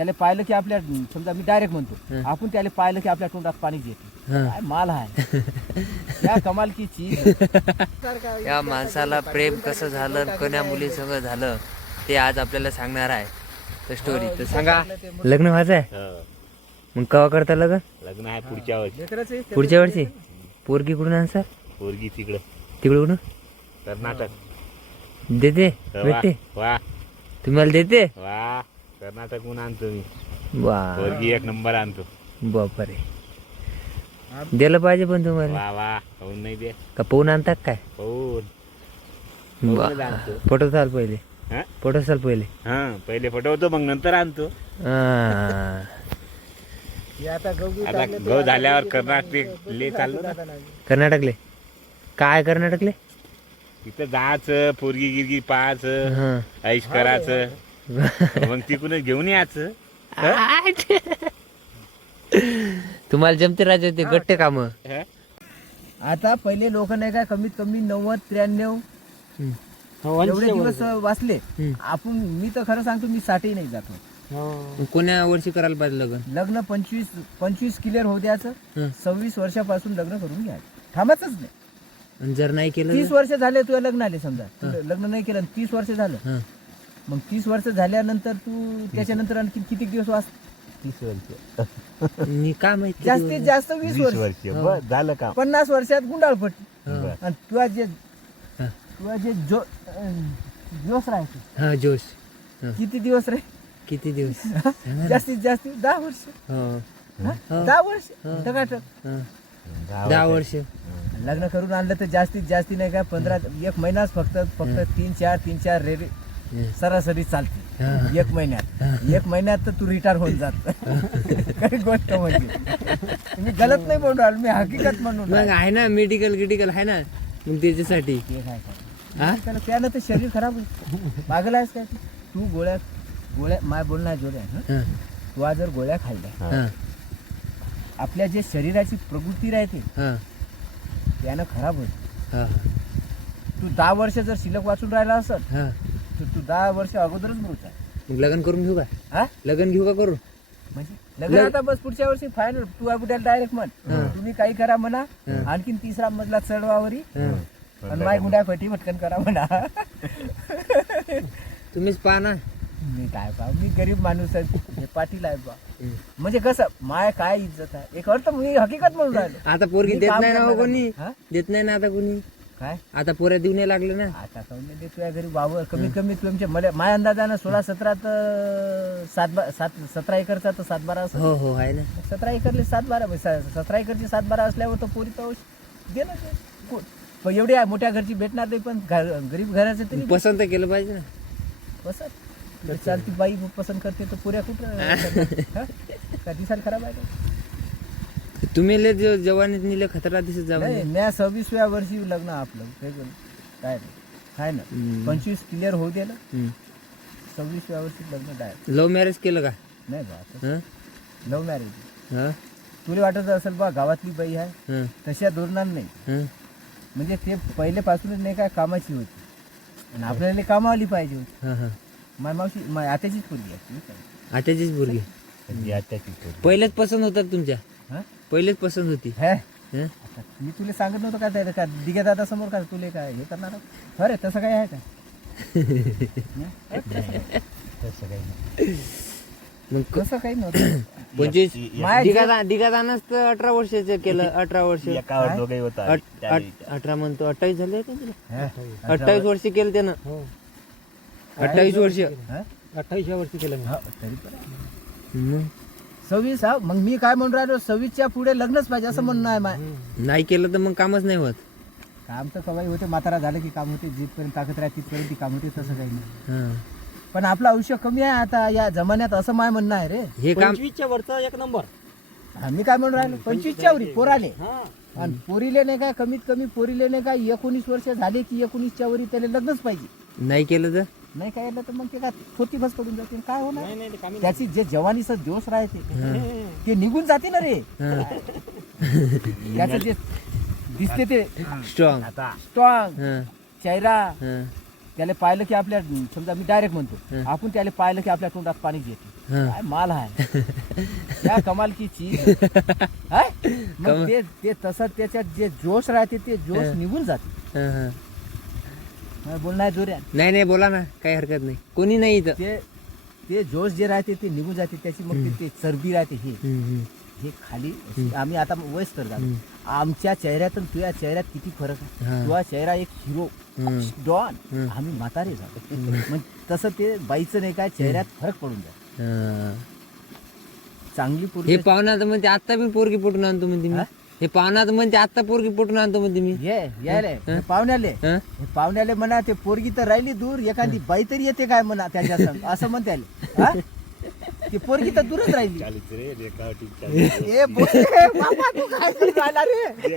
त्याला पाहिलं की आपल्या समजा मी डायरेक्ट म्हणतो आपण त्याला पाहिलं की आपल्या तोंडात पाणी येते काय माल आहे या कमाल की चीज या माणसाला प्रेम कसं झालं कोण्या मुलीसंग झालं ते आज आपल्याला सांगणार आहे तर स्टोरी तर सांगा. लग्न व्हायचं आहे मग केव्हा करता लग्न? लग्न आहे पुढच्या वर्षी. पुढच्या वर्षी. पोरगी कुठून आणसाल? पोरगी तिकडं तिकडून कर्नाटक. देते भेटते वा तुम्हाला देते? वा कर्नाटकहून आणतो मी वा पोरगी एक नंबर आणतो. बापरे दिलं पाहिजे पण तुम्हाला वा वा होऊन नाही दे का पोहून आणतात काय? होऊन आणतो. फोटो चाल पहिले हा? फोटो चाल पहिले हा पहिले फटवतो मग नंतर आणतो. हा. आता आता गहू झाल्यावर कर्नाटक ले चाललो ना. कर्नाटकले काय कर्नाटकले? तिथं जायचं पोरगी गिरगी पाहायचं हा. ऐश करायचं मग तिकडून घेऊन यायचं. तुम्हाला जमते राजा ते गट्टे काम. हा? आता पहिले लोक नाही काय कमीत कमी 90-93 एवढे दिवस वाचले. आपण मी तर खरं सांगतो मी 60 नाही जातो. कोण्या वर्षी करायला पाहिजे लग्न? लग्न 25 क्लिअर होऊ द्यायचं. 26 वर्षापासून लग्न करून घ्यायचं थांबायचंच नाही. आणि जर नाही केलं 30 वर्ष झाले तुझ्या लग्न आले समजा तू लग्न नाही केलं 30 वर्ष झालं मग 30 वर्ष झाल्यानंतर तू त्याच्यानंतर आणखी किती दिवस वाच? 30 वर्ष मी काय माहिती जास्तीत जास्त 20 20 वर्ष. वर्ष बस झालं का? 50 वर्षात गुंडाळपट. बरं. आणि तुझा जे जोश राहते हा जोश किती दिवस रे? किती दिवस? जास्तीत जास्त 10 वर्ष. हो. 10 वर्ष टकाटक 10 वर्ष लग्न करून आणलं तर जास्तीत जास्ती नाही का 15 एक महिनाच फक्त 3-4 रेडी सरासरी चालते. एक महिन्यात तर तू रिटायर होऊन जात. काही गोष्ट म्हणजे मी गलत नाही म्हणून राहिलो मी हकीकत म्हणून मग आहे ना मेडिकल आहे ना मग त्याच्यासाठी. त्यानं तर शरीर खराब होईल. पागल आहेस काय तू? गोळ्या माय बोलणार जोड्या तू आज जर गोळ्या खाल्ल्या आपल्या जे शरीराची प्रकृती राहते त्यानं खराब होईल. तू 10 वर्ष जर शिल्लक वाचून राहिला असत तर तू 10 वर्ष अगोदरच मृत आहे. मग लग्न करून घेऊ का? हा लग्न घेऊ का करून? म्हणजे लग्न आता बस पुढच्या वर्षी फायनल. तू अगोदर डायरेक्ट म्हण तुम्ही काही करा म्हणा आणखीन 3रा मजला चढवावरी आणि माय गुंडा पटी भटकन करा म्हणा. तुम्हीच पहा ना. मी काय पा मी गरीब माणूस आहे. हे पाटील आहे बा. म्हणजे कसं माय काय इज्जत आहे एक अर्थ मी हकीकत म्हणून राहिलो. आता पोरगी मी देत काम नाही ना हो करणार कोणी. हा? देत नाही ना आता कोणी. काय आता पोऱ्या देऊ नाही लागलं ना. आता काऊन नाही देत तुझ्या घरी वावर कमीत कमी तुमच्या मला माझ्या अंदाजानं 16-17 तर 17 एकरचा तर 7-12 असं. हो हो आहे ना. 17 एकरले 7-12 17 एकरची 7-12 असल्यावर तर पोरी तर दे ना ते. पण एवढ्या मोठ्या घरची भेटणार नाही पण गरीब घराचं तरी पसंत केलं पाहिजे ना. पसंत चालती बाई पसंत करते तर पुऱ्या कुठं का दिसायला खराब आहे का? तुम्ही लय जवानीत निले खतरा दिसत जा. नाही म्या 26व्या वर्षी लग्न आपलं काय काय ना 25 क्लिअर होऊ दे ना 26व्या वर्षी लग्न डायरेक्ट. लव्ह मॅरेज केलं का? नाही बा हं? Love marriage. हं? तुला वाटत असेल बा गावातली बाई आहे हं? तशा धोरणार नाही. हं? म्हणजे ते पहिलेपासूनच नाही काय कामाची होती आणि आपल्याला कामावली पाहिजे होती. हं, हं. माझी मावशी आत्याचीच पोरगी आहे. आताचीच पोरगी म्हणजे आत्याची पोरगी. पहिलेच पसंत होतात तुमच्या? हं? पहिलेच पसंत होती. हे हं? आता मी तुला सांगत नव्हतं का त्याला का दिघ्या दादा समोर का तुले काय हे करणार अरे तसं काय आहे का? तसं काही नाही. मग कसं काही नव्हतं. 25 माझ्या दिगादानच तर 18 वर्षाचं केलं. 18 वर्ष एकावर दोघे होता 18 म्हणतो 28 झाले का तुला? हे? 28 वर्ष केलं त्यानं. 28 वर्ष. हं? 28 वर्ष केलं. हो, तरी पण आहे. 26 हा मग मी काय म्हणून राहिलो 26च्या पुढे लग्नच पाहिजे असं म्हणणं आहे माय. नाही केलं तर मग कामच नाही होत. काम तर कवाई होते म्हातारा झालं की काम होते जिथपर्यंत ताकद राहते तिथपर्यंत ती काम होते तसं काही नाही. हं. पण आपलं आयुष्य कमी आहे आता या जमान्यात असं माय म्हणणं आहे रे. हे काम 25च्या वरचा एक नंबर. आम्ही काय म्हणून राहिलो 25च्या वरी पोराले आणि पोरीले नाही काय कमीत कमी पोरीले नाही काय 19 वर्ष झाले की 19च्या वरी त्याला लग्नच पाहिजे. नाही केलं तर नाही काय तर मग ते काय खोटी बस पडून जाते काय होणार. नाही नाही ते कामी त्याची जे जवानीचा जोश राहते ते निघून जाते ना रे. त्याचं जे दिसते ते स्ट्रॉंग. आता स्ट्रॉंग चेहरा हं. त्याला पाहिलं की आपल्या समजा मी डायरेक्ट म्हणतो आपण त्याला पाहिलं की आपल्या तोंडात पाणी येते काय माल आहे क्या कमाल की चीज है? मग ते तसं त्याच्यात जे जोश राहते ते जोश निघून जाते. बोलणार जोऱ्या नाही बोला ना, काही हरकत नाही, कोणी नाही इथं. ते जोश जे राहते ते निघून जाते त्याची. मग ते चरबी राहते हे खाली. आम्ही आता वयस्कर झालो, आमच्या चेहऱ्यात आणि तुझ्या चेहऱ्यात किती फरक आहे. तुझा चेहरा एक हिरो डॉन, आम्ही म्हातारे झालो. मग तसं ते बाईचं नाही काय चेहऱ्यात फरक पडून जातो. चांगली हे पोरगी पाहुणा तर म्हणते आता बी पोरगी पोटून आणतो म्हणते मी. हे पाहुणा तर म्हणते आता पोरगी पोटून आणतो म्हणते मी. यायले पाहुण्याले म्हणा ते पोरगी तर राहिली दूर, एखादी बाई तरी येते काय म्हणा त्याच्या संग असं म्हणते आले. ती पोरगी तर दूरच राहिली. चालीस रे, रेखावटी ए, बोल रे, बाबा, तू काय करून राहिला रे?